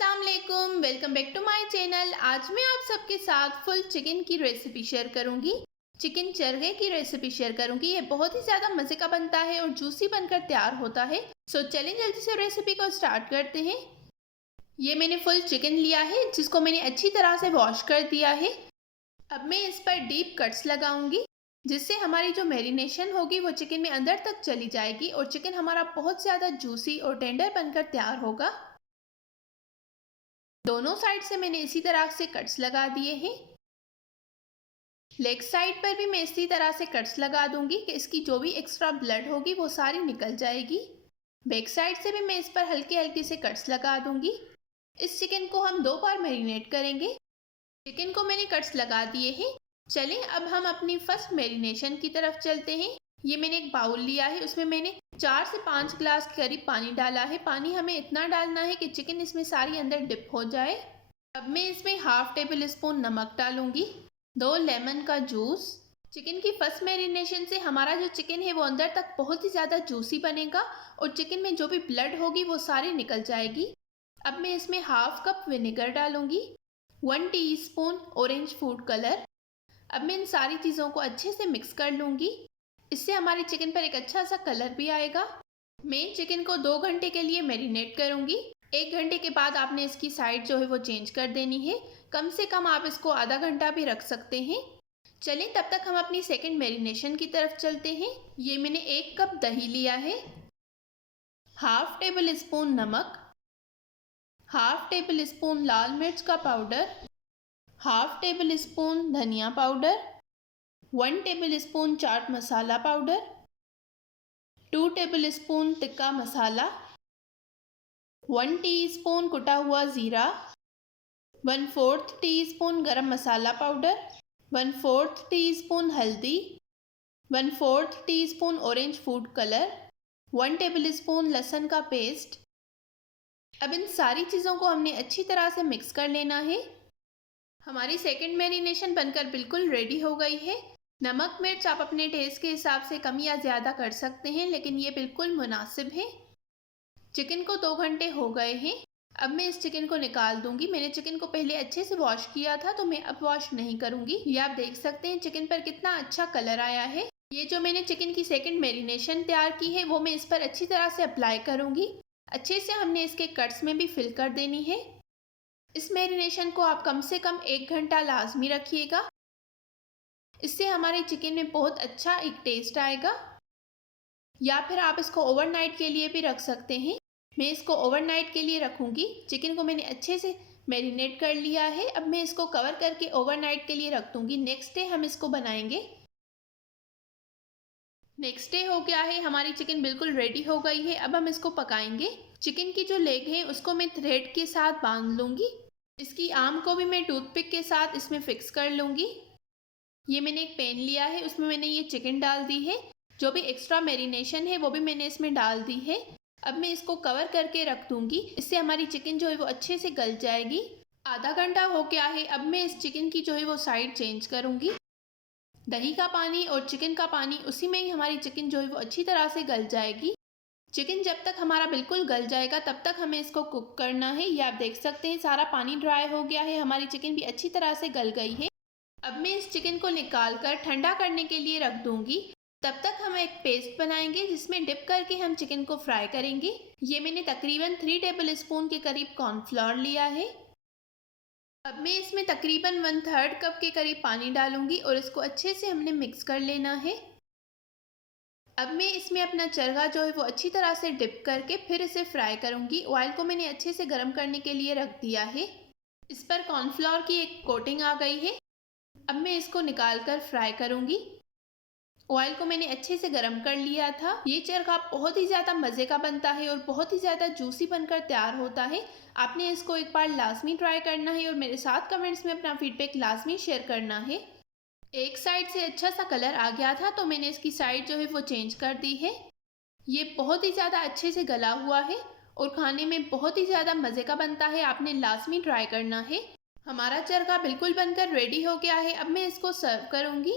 अस्सलाम वालेकुम, welcome back to my channel. आज मैं आप सबके साथ फुल चिकन की रेसिपी शेयर करूंगी। चिकन चरगे की रेसिपी शेयर करूंगी। ये बहुत ही ज़्यादा मज़े का बनता है और जूसी बनकर तैयार होता है। सो चलें जल्दी से रेसिपी को स्टार्ट करते हैं। ये मैंने फुल चिकन लिया है जिसको मैंने अच्छी तरह से वॉश कर दिया है। अब मैं इस पर डीप कट्स लगाऊंगी जिससे हमारी जो मैरिनेशन होगी वो चिकन में अंदर तक चली जाएगी और चिकन हमारा बहुत ज़्यादा जूसी और टेंडर बनकर तैयार होगा। दोनों साइड से मैंने इसी तरह से कट्स लगा दिए हैं। लेग साइड पर भी मैं इसी तरह से कट्स लगा दूंगी कि इसकी जो भी एक्स्ट्रा ब्लड होगी वो सारी निकल जाएगी। बैक साइड से भी मैं इस पर हल्के हल्के से कट्स लगा दूंगी। इस चिकन को हम 2 बार मैरिनेट करेंगे। चिकन को मैंने कट्स लगा दिए हैं। चलें अब हम अपनी फर्स्ट मैरिनेशन की तरफ चलते हैं। ये मैंने एक बाउल लिया है, उसमें मैंने 4 से 5 ग्लास के करीब पानी डाला है। पानी हमें इतना डालना है कि चिकन इसमें सारी अंदर डिप हो जाए। अब मैं इसमें हाफ टेबल स्पून नमक डालूंगी, 2 लेमन का जूस। चिकन की फर्स्ट मैरिनेशन से हमारा जो चिकन है वो अंदर तक बहुत ही ज़्यादा जूसी बनेगा और चिकन में जो भी ब्लड होगी वो सारी निकल जाएगी। अब मैं इसमें हाफ कप विनेगर डालूंगी, 1 टीस्पून ऑरेंज फूड कलर। अब मैं इन सारी चीज़ों को अच्छे से मिक्स कर लूँगी। इससे हमारे चिकन पर एक अच्छा सा कलर भी आएगा। मैं चिकन को 2 घंटे के लिए मैरिनेट करूँगी। 1 घंटे के बाद आपने इसकी साइड जो है वो चेंज कर देनी है। कम से कम आप इसको आधा घंटा भी रख सकते हैं। चलिए तब तक हम अपनी सेकंड मैरिनेशन की तरफ चलते हैं। ये मैंने 1 कप दही लिया है, हाफ टेबल स्पून नमक, हाफ टेबल स्पून लाल मिर्च का पाउडर, हाफ टेबल स्पून धनिया powder, 1 table spoon chaat masala powder, 2 table spoon tikka masala, 1 teaspoon कुटा हुआ ज़ीरा, 1/4 टीस्पून गरम मसाला पाउडर, 1/4 टीस्पून हल्दी, 1/4 teaspoon orange food colour, 1 table spoon लहसुन का पेस्ट। अब इन सारी चीज़ों को हमने अच्छी तरह से मिक्स कर लेना है। हमारी सेकंड मैरिनेशन बनकर बिल्कुल रेडी हो गई है। नमक मिर्च आप अपने टेस्ट के हिसाब से कम या ज़्यादा कर सकते हैं, लेकिन ये बिल्कुल मुनासिब है। चिकन को 2 घंटे हो गए हैं। अब मैं इस चिकन को निकाल दूंगी। मैंने चिकन को पहले अच्छे से वॉश किया था तो मैं अब वॉश नहीं करूंगी। ये आप देख सकते हैं चिकन पर कितना अच्छा कलर आया है। ये जो मैंने चिकन की सेकंड मैरिनेशन तैयार की है वो मैं इस पर अच्छी तरह से अप्लाई करूंगी। अच्छे से हमने इसके कट्स में भी फिल कर देनी है। इस मैरिनेशन को आप कम से कम 1 घंटा लाजमी रखिएगा। इससे हमारे चिकन में बहुत अच्छा एक टेस्ट आएगा। या फिर आप इसको ओवरनाइट के लिए भी रख सकते हैं। मैं इसको ओवरनाइट के लिए रखूँगी। चिकन को मैंने अच्छे से मैरिनेट कर लिया है। अब मैं इसको कवर करके ओवरनाइट के लिए रख दूँगी। नेक्स्ट डे हम इसको बनाएंगे। नेक्स्ट डे हो गया है, हमारी चिकन बिल्कुल रेडी हो गई है। अब हम इसको पकाएंगे। चिकन की जो लेग है उसको मैं थ्रेड के साथ बांध लूँगी। इसकी आर्म को भी मैं टूथपिक के साथ इसमें फिक्स कर लूँगी। ये मैंने एक पैन लिया है, उसमें मैंने ये चिकन डाल दी है। जो भी एक्स्ट्रा मैरिनेशन है वो भी मैंने इसमें डाल दी है। अब मैं इसको कवर करके रख दूँगी। इससे हमारी चिकन जो है वो अच्छे से गल जाएगी। आधा घंटा हो गया है। अब मैं इस चिकन की जो है वो साइड चेंज करूँगी। दही का पानी और चिकन का पानी उसी में ही हमारी चिकन जो है वो अच्छी तरह से गल जाएगी। चिकन जब तक हमारा बिल्कुल गल जाएगा तब तक हमें इसको कुक करना है। ये आप देख सकते हैं सारा पानी ड्राई हो गया है, हमारी चिकन भी अच्छी तरह से गल गई है। अब मैं इस चिकन को निकाल कर ठंडा करने के लिए रख दूंगी। तब तक हम एक पेस्ट बनाएंगे जिसमें डिप करके हम चिकन को फ्राई करेंगे। ये मैंने तकरीबन 3 टेबल स्पून के करीब कॉर्नफ्लोर लिया है। अब मैं इसमें तकरीबन 1/3 कप के करीब पानी डालूंगी और इसको अच्छे से हमने मिक्स कर लेना है। अब मैं इसमें अपना चरगा जो है वो अच्छी तरह से डिप करके फिर इसे फ्राई करूंगी। ऑयल को मैंने अच्छे से गर्म करने के लिए रख दिया है। इस पर कॉर्नफ्लोर की एक कोटिंग आ गई है। अब मैं इसको निकाल कर फ्राई करूंगी। ऑयल को मैंने अच्छे से गर्म कर लिया था। ये चरखा बहुत ही ज़्यादा मज़े का बनता है और बहुत ही ज़्यादा जूसी बनकर तैयार होता है। आपने इसको एक बार लाजमी ट्राई करना है और मेरे साथ कमेंट्स में अपना फीडबैक लाजमी शेयर करना है। एक साइड से अच्छा सा कलर आ गया था तो मैंने इसकी साइड जो है वो चेंज कर दी है। ये बहुत ही ज़्यादा अच्छे से गला हुआ है और खाने में बहुत ही ज़्यादा मज़े का बनता है। आपने लाजमी ट्राई करना है। हमारा चरखा बिल्कुल बनकर रेडी हो गया है। अब मैं इसको सर्व करूंगी।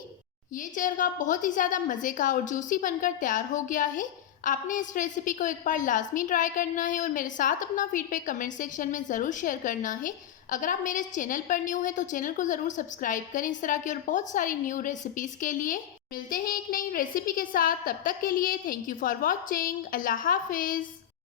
ये चरखा बहुत ही ज़्यादा मज़े का और जूसी बनकर तैयार हो गया है। आपने इस रेसिपी को एक बार लाजमी ट्राई करना है और मेरे साथ अपना फीडबैक कमेंट सेक्शन में ज़रूर शेयर करना है। अगर आप मेरे चैनल पर न्यू हैं तो चैनल को ज़रूर सब्सक्राइब करें इस तरह की और बहुत सारी न्यू रेसिपीज़ के लिए। मिलते हैं एक नई रेसिपी के साथ, तब तक के लिए थैंक यू फॉर वॉचिंग। अल्लाह हाफिज़।